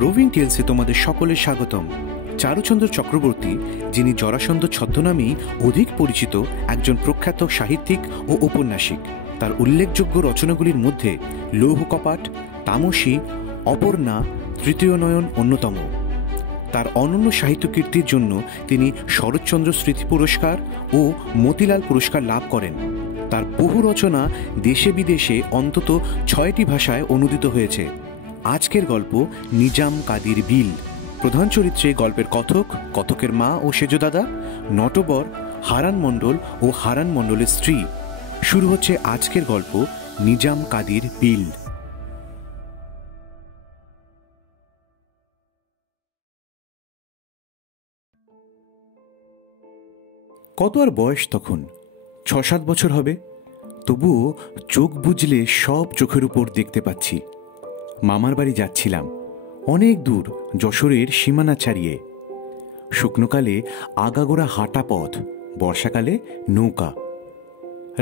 Roving টেলসে তোমাদের সকলের স্বাগতম। চারুচন্দ্র চক্রবর্তী, যিনি জরাসন্ধ ছদ্মনামেই অধিক পরিচিত, একজন প্রখ্যাত সাহিত্যিক ও ঔপন্যাসিক। তার উল্লেখযোগ্য রচনাগুলির মধ্যে লৌহ কপাট, তামসী, অপর্ণা, তৃতীয় নয়ন অন্যতম। তার অনন্য সাহিত্য কীর্তির জন্য তিনি শরৎচন্দ্র স্মৃতি পুরস্কার ও মতিলাল পুরস্কার লাভ করেন। তার বহু রচনা দেশে বিদেশে অন্তত 6টি ভাষায় অনুদিত হয়েছে। আজকের গল্প নিজাম কাদির বিল। প্রধান চরিত্রে গল্পের কথক, কথকের মা ও সেজদাদা, নটবর, হারান মণ্ডল ও হারান মণ্ডলের স্ত্রী। শুরু হচ্ছে আজকের গল্প নিজাম কাদির বিল। কত আর বয়স তখন, 6-7 বছর হবে। তবুও চোখ বুজলে সব চোখের উপর দেখতে পাচ্ছি। মামার বাড়ি যাচ্ছিলাম, অনেক দূর, যশোরের সীমানা ছাড়িয়ে। শুকনোকালে আগাগোড়া হাঁটা পথ, বর্ষাকালে নৌকা।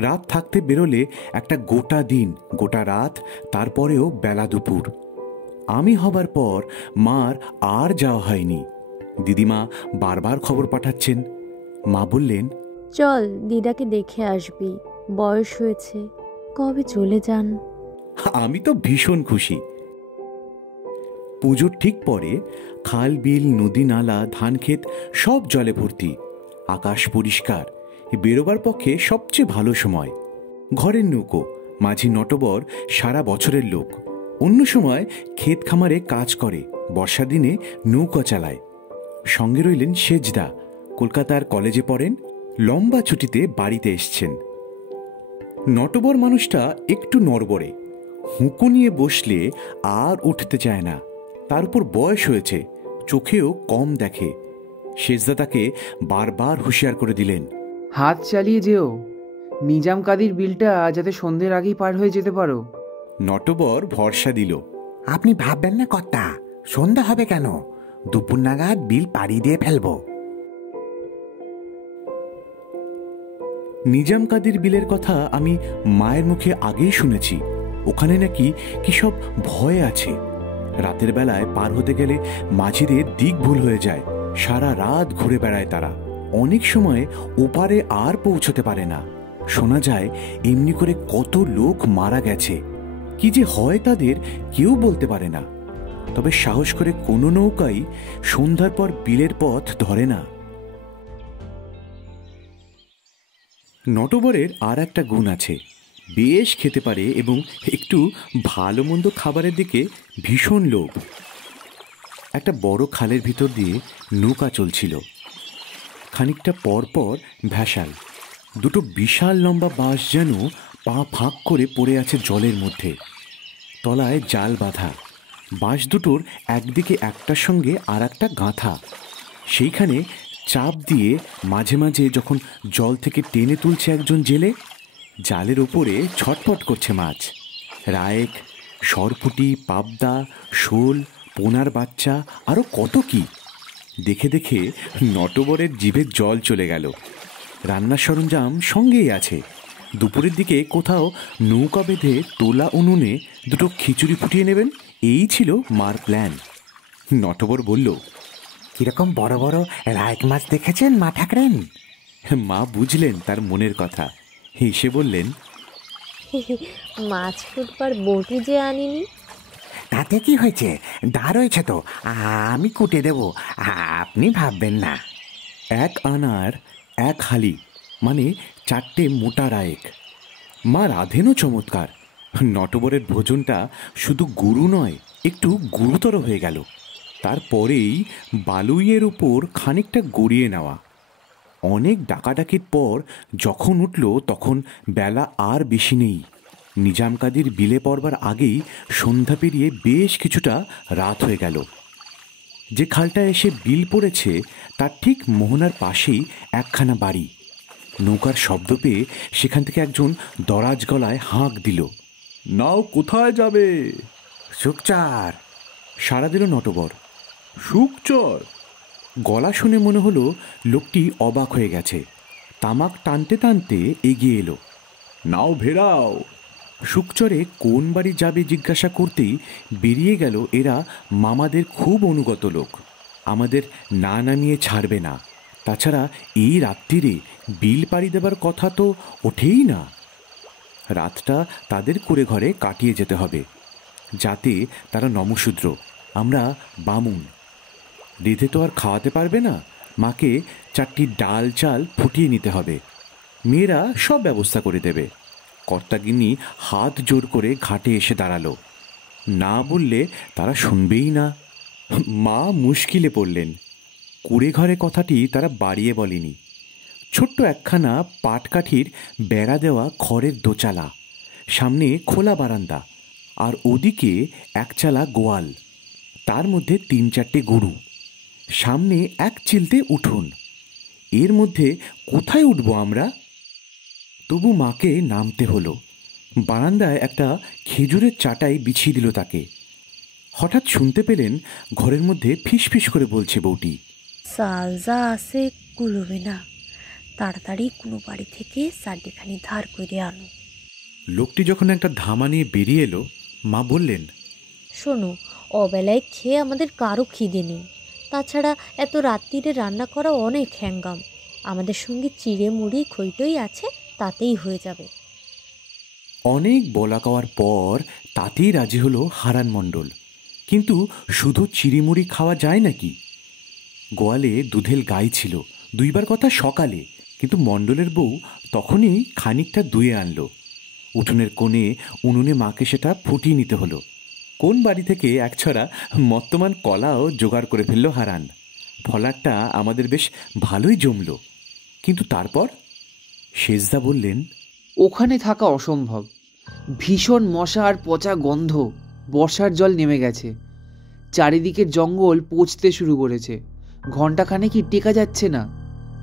রাত থাকতে বেরোলে একটা গোটা দিন, গোটা রাত, তারপরেও বেলা দুপুর। আমি হবার পর মার আর যাওয়া হয়নি। দিদিমা বারবার খবর পাঠাচ্ছেন। মা বললেন, চল দিদাকে দেখে আসবি, বয়স হয়েছে, কবে চলে যান। আমি তো ভীষণ খুশি। পুজোর ঠিক পরে খাল, বিল, নদী, নালা, ধানক্ষেত সব জলে ভর্তি। আকাশ পরিষ্কার। বেরোবার পক্ষে সবচেয়ে ভালো সময়। ঘরের নৌকো, মাঝি নটবর সারা বছরের লোক। অন্য সময় ক্ষেত খামারে কাজ করে, বর্ষা দিনে নৌকা চালায়। সঙ্গে রইলেন সেজদা, কলকাতার কলেজে পড়েন, লম্বা ছুটিতে বাড়িতে এসছেন। নটবর মানুষটা একটু নড়বড়ে, হুঁকো নিয়ে বসলে আর উঠতে চায় না। তার উপর বয়স হয়েছে, চোখেও কম দেখে। সেজদা তাকে বারবার হুঁশিয়ার করে দিলেন, হাত চালিয়ে যেও, নিজাম কাদির বিলটা যাতে সন্ধ্যের আগেই পার হয়ে যেতে পারো। নটবর ভরসা দিল, আপনি ভাববেন না কর্তা, সন্ধ্যা হবে কেন, দুপুর নাগাদ বিল পাড়ি দিয়ে ফেলবো। নিজাম কাদির বিলের কথা আমি মায়ের মুখে আগেই শুনেছি। ওখানে নাকি কি সব ভয় আছে। রাতের বেলায় পার হতে গেলে মাঝিদের দিক ভুল হয়ে যায়। সারা রাত ঘুরে বেড়ায় তারা। অনেক সময় ওপারে আর পৌঁছতে পারে না। শোনা যায় এমনি করে কত লোক মারা গেছে। কি যে হয় তাদের কেউ বলতে পারে না। তবে সাহস করে কোনো নৌকাই সন্ধ্যার পর বিলের পথ ধরে না। নটবরের আর একটা গুণ আছে, বেশ খেতে পারে এবং একটু ভালো মন্দ খাবারের দিকে ভীষণ লোভ। একটা বড় খালের ভিতর দিয়ে নৌকা চলছিল। খানিকটা পর পর ভ্যাসাল। দুটো বিশাল লম্বা বাঁশ যেন পা ফাঁক করে পড়ে আছে জলের মধ্যে। তলায় জাল বাঁধা। বাঁশ দুটোর একদিকে একটার সঙ্গে আর একটা গাঁথা। সেইখানে চাপ দিয়ে মাঝে মাঝে যখন জল থেকে টেনে তুলছে একজন জেলে, জালের ওপরে ছটফট করছে মাছ। রায়েক, সরপুঁটি, পাবদা, শোল, পোনার বাচ্চা, আরও কত কি। দেখে দেখে নটবরের জিভে জল চলে গেল। রান্নার সরঞ্জাম সঙ্গেই আছে। দুপুরের দিকে কোথাও নৌকা বেঁধে তোলা উনুনে দুটো খিচুড়ি ফুটিয়ে নেবেন, এই ছিল মার প্ল্যান। নটবর বলল, কিরকম বড় বড় রায়ক মাছ দেখেছেন মা ঠাকরেন? মা বুঝলেন তার মনের কথা, হেসে বললেন, মাছ ফুটবার বটি যে আনিনি। তাতে কি হয়েছে, দা রয়েছে তো, আমি কুটে দেব, আপনি ভাববেন না। 1 আনার 1 হালি, মানে 4টে মোটা রায়েক। মা রাঁধেনও চমৎকার। নটবরের ভোজনটা শুধু গুরু নয়, একটু গুরুতর হয়ে গেল। তারপরেই বালুইয়ের উপর খানিকটা গড়িয়ে নেওয়া। অনেক ডাকাডাকির পর যখন উঠল তখন বেলা আর বেশি নেই। নিজাম কাদির বিলে পড়বার আগেই সন্ধ্যা পেরিয়ে বেশ কিছুটা রাত হয়ে গেল। যে খালটা এসে বিল পড়েছে তার ঠিক মোহনার পাশেই একখানা বাড়ি। নৌকার শব্দ পেয়ে সেখান থেকে একজন দরাজ গলায় হাঁক দিল, নাও কোথায় যাবে? সুকচার, সাড়া দিল নটবর। সুকচর? গলা শুনে মনে হলো লোকটি অবাক হয়ে গেছে। তামাক টানতে টানতে এগিয়ে এলো। নাও ভেরাও। শুকচরে কোন বাড়ি যাবে জিজ্ঞাসা করতেই বেরিয়ে গেল এরা মামাদের খুব অনুগত লোক, আমাদের না নামিয়ে ছাড়বে না। তাছাড়া এই রাত্রিরে বিল পাড়ি দেবার কথা তো ওঠেই না। রাতটা তাদের কুঁড়ে ঘরে কাটিয়ে যেতে হবে, যাতে তারা নমশূদ্র, আমরা বামুন। রেঁধে তো আর খাওয়াতে পারবে না, মাকে 4টি ডাল চাল ফুটিয়ে নিতে হবে, মেয়েরা সব ব্যবস্থা করে দেবে। কর্তাগিন্নি হাত জোর করে ঘাটে এসে দাঁড়ালো, না বললে তারা শুনবেই না। মা মুশকিলে পড়লেন। কুঁড়ে ঘরে কথাটি তারা বাড়িয়ে বলেনি। ছোট্ট একখানা পাটকাঠির বেড়া দেওয়া খড়ের দোচালা, সামনে খোলা বারান্দা, আর ওদিকে একচালা গোয়াল, তার মধ্যে 3-4টে গরু, সামনে এক চিলতে উঠোন। এর মধ্যে কোথায় উঠব আমরা? তবু মাকে নামতে হলো। বারান্দায় একটা খেজুরের চাটাই বিছিয়ে দিল তাকে। হঠাৎ শুনতে পেলেন ঘরের মধ্যে ফিসফিস করে বলছে বউটি, চাল যা আছে কুলোবে না, তাড়াতাড়ি কোনো বাড়ি থেকে চারটিখানি ধার করে আনো। লোকটি যখন একটা ধামা নিয়ে বেরিয়ে এলো, মা বললেন, শোনো, অবেলায় খেয়ে আমাদের কারো খিদে নেই, তাছাড়া এত রাত্রিরে রান্না করা অনেক হ্যাঙ্গাম, আমাদের সঙ্গে চিড়ে মুড়ি খইটই আছে, তাতেই হয়ে যাবে। অনেক বলা কওয়ার পর তাতেই রাজি হলো হারান মণ্ডল। কিন্তু শুধু চিড়িমুড়ি খাওয়া যায় নাকি? গোয়ালে দুধেল গাই ছিল, 2বার কথা সকালে, কিন্তু মণ্ডলের বউ তখনই খানিকটা দুয়ে আনলো। উঠোনের কোণে উনুনে মাকে সেটা ফুটিয়ে নিতে হলো। কোন বাড়ি থেকে একছড়া মর্তমান কলাও জোগাড় করে ফেলল হারান। ফলারটা আমাদের বেশ ভালোই জমল। কিন্তু তারপর শেষদা বললেন, ওখানে থাকা অসম্ভব, ভীষণ মশা আর পচা গন্ধ। বর্ষার জল নেমে গেছে, চারিদিকের জঙ্গল পচতে শুরু করেছে, ঘণ্টাখানে কি টেকা যাচ্ছে না,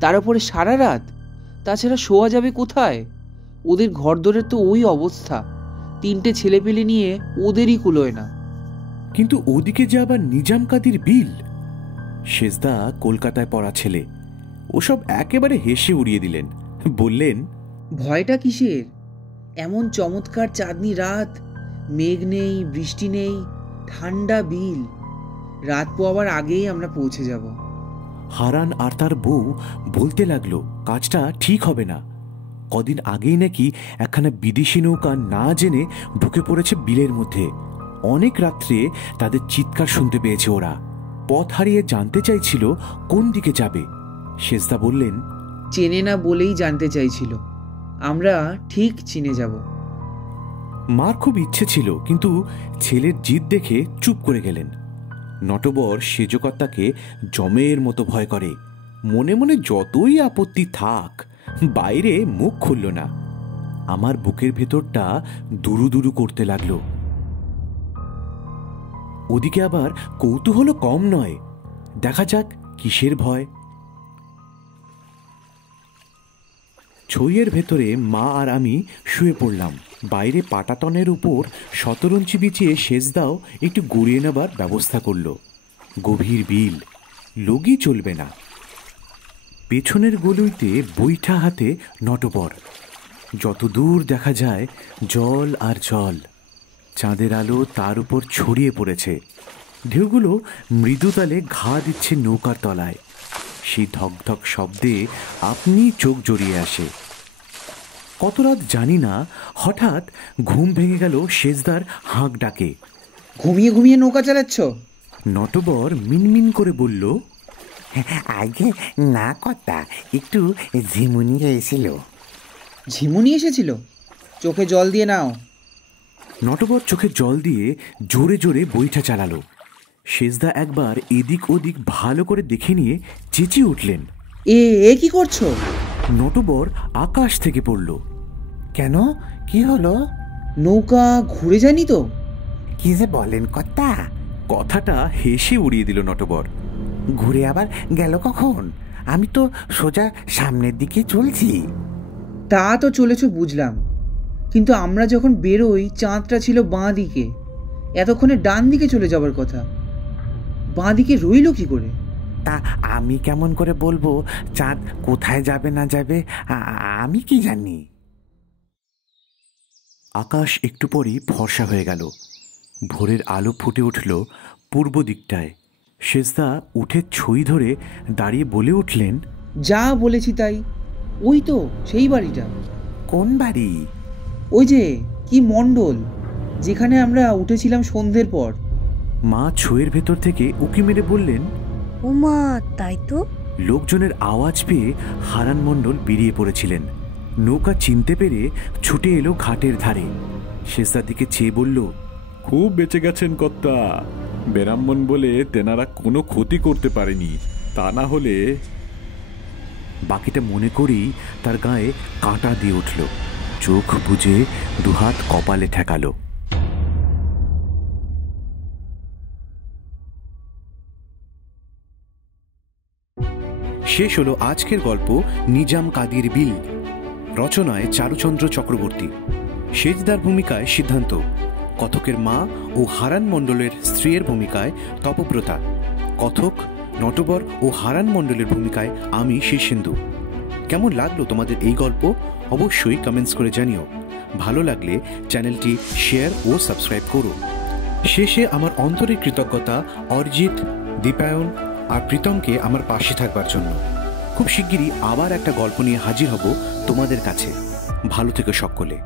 তার উপরে সারা রাত। তাছাড়া শোয়া যাবে কোথায়? ওদের ঘরদোরের তো ওই অবস্থা, 3টে ছেলেপেলে নিয়ে ওদেরই কুলোয় না। কিন্তু ওদিকে যে আবার নিজাম কাদির বিল। শেষদা কলকাতায় পড়া ছেলে, ওসব একেবারে হেসে উড়িয়ে দিলেন। বললেন, ভয়টা কিসের? এমন চমৎকার চাঁদনি রাত, মেঘ নেই, বৃষ্টি নেই, ঠান্ডা বিল। রাত পোয়াবার আগেই আমরা পৌঁছে যাব। হারান আর তার বউ বলতে লাগলো কাজটা ঠিক হবে না। কদিন আগেই নাকি একখানা বিদেশি নৌকা না জেনে ঢুকে পড়েছে বিলের মধ্যে। অনেক রাত্রে তাদের চিৎকার শুনতে পেয়েছে ওরা। পথ হারিয়ে জানতে চাইছিল কোন দিকে যাবে। শেষদা বললেন, চেনে না বলেই জানতে চাইছিল, আমরা ঠিক চিনে যাব। মার খুব ইচ্ছে ছিল, কিন্তু ছেলের জিদ দেখে চুপ করে গেলেন। নটবর সেজকর্তাকে জমের মতো ভয় করে। মনে মনে যতই আপত্তি থাক, বাইরে মুখ খুলল না। আমার বুকের ভেতরটা দুরু দুরু করতে লাগলো। ওদিকে আবার কৌতূহল কম নয়, দেখা যাক কিসের ভয়। ছইয়ের ভেতরে মা আর আমি শুয়ে পড়লাম। বাইরে পাটাতনের উপর শতরঞ্চি বিছিয়ে শেষদাও একটু গড়িয়ে নেবার ব্যবস্থা করল। গভীর বিল, লগি চলবে না। পেছনের গলুইতে বৈঠা হাতে নটবর। যত দূর দেখা যায় জল আর জল, চাঁদের আলো তার উপর ছড়িয়ে পড়েছে। ঢেউগুলো মৃদুতালে ঘা দিচ্ছে নৌকার তলায়। সেই ধকধক শব্দে আপনি চোখ জড়িয়ে আসে। কত রাত জানি না, হঠাৎ ঘুম ভেঙে গেল শেষদার হাঁক ডাকে। ঘুমিয়ে ঘুমিয়ে নৌকা চালাচ্ছ? নটবর মিনমিন করে বলল, আগে না কথা, একটু ঝিমুনি এসেছিল। ঝিমুনি এসেছিল? চোখে জল দিয়ে নাও। নটবর চোখে জল দিয়ে জোরে জোরে বৈঠা চালালো। শেষদা একবার এদিক ওদিক ভালো করে দেখে নিয়ে চেঁচিয়ে উঠলেন, এ কি করছো? নটবর আকাশ থেকে পড়ল। কেন, কি হলো? নৌকা ঘুরে যায়নি তো? কি যে বলেন কর্তা? কথাটা হেসে উড়িয়ে দিল নটবর। ঘুরে আবার গেল কখন? আমি তো সোজা সামনের দিকে চলছি। তা তো চলেছ বুঝলাম, কিন্তু আমরা যখন বেরোই চাঁদটা ছিল বাঁ দিকে, এতক্ষণে ডান দিকে চলে যাবার কথা। বাঁ দিকে রইল কি করে? তা আমি কেমন করে বলবো চাঁদ কোথায় যাবে না যাবে? আমি কি জানি? আকাশ একটু পরেই ফর্সা হয়ে গেল। ভোরের আলো ফুটে উঠল পূর্ব দিকটায়। শেষদা উঠে ছই ধরে দাঁড়িয়ে বলে উঠলেন, যা বলেছি তাই, ওই তো সেই বাড়িটা। কোন বাড়ি? ওই যে কি মণ্ডল, যেখানে আমরা উঠেছিলাম সন্ধ্যের পর। মা ছইয়ের ভেতর থেকে উকি মেরে বললেন, ওমা, তাই তো। লোকজনের আওয়াজ পেয়ে হারান মণ্ডল বেরিয়ে পড়েছিলেন। নৌকা চিনতে পেরে ছুটে এলো ঘাটের ধারে। শেষদার দিকে চেয়ে বলল, খুব বেঁচে গেছেন কর্তা, ব্রাহ্মণ বলে তেনারা কোনো ক্ষতি করতে পারেনি, তা না হলে। বাকিটা মনে করেই তার গায়ে কাঁটা দিয়ে উঠল। চোখ বুজে দুহাত কপালে ঠেকালো। শেষ হলো আজকের গল্প নিজাম কাদির বিল। রচনায় চারুচন্দ্র চক্রবর্তী, সেজদার ভূমিকায় সিদ্ধান্ত, কথকের মা ও হারান মণ্ডলের স্ত্রীর ভূমিকায় তপব্রতা, কথক, নটবর ও হারান মণ্ডলের ভূমিকায় আমি শীর্ষেন্দু। কেমন লাগলো তোমাদের এই গল্প অবশ্যই কমেন্টস করে জানিও। ভালো লাগলে চ্যানেলটি শেয়ার ও সাবস্ক্রাইব করো। শেষে আমার অন্তরের কৃতজ্ঞতা অরিজিৎ, দীপায়ন আর প্রীতমকে আমার পাশে থাকবার জন্য। খুব শিগগিরই আবার একটা গল্প নিয়ে হাজির হব তোমাদের কাছে। ভালো থেকো সকলে।